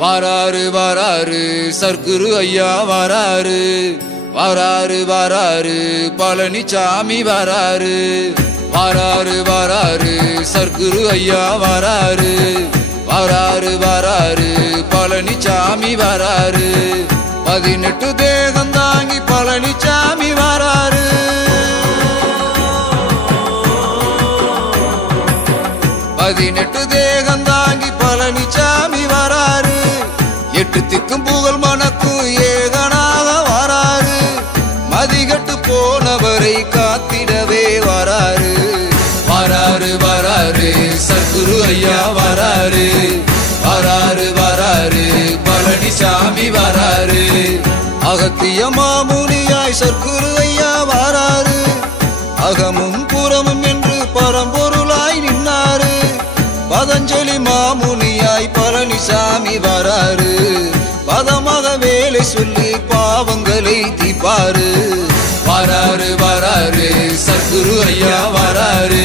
வாராரு வாராரு சர்க்குரு ஐயா வாராரு, வாராரு வாராரு பழனிசாமி வாராரு. வாராரு வாராரு சர்க்குரு ஐயா வாராரு, வாராரு வாராரு பழனிசாமி வாராரு. 18 தேகம் தாங்கி பழனிசாமி வாராரு. 18 தேகம் தாங்கி பழனிசாமி வாராரு. 8 திக்கும் புகழ் மனக்கும் ஏகனாக வாராரு. மதிகட்டு போனவரை காத்திடவே வாராரு. வாராரு வாராரு சர்க்குரு ஐயா வாராரு, வாராரு வாராரு பழனிசாமி வாராரு. அகத்திய மாமுனியாய் சர்க்குரு ஐயா வாராரு. அகமும் புறமும் என்று பரம்பொருளாய் நின்னாரு. பதஞ்சலி மாமுனியாய் பழனிசாமி வாராரு. பதமாக வேலை சொல்லி பாவங்களை தீர்ப்பாரு. வாராரு வாராரு சர்க்குரு ஐயா வாராரு.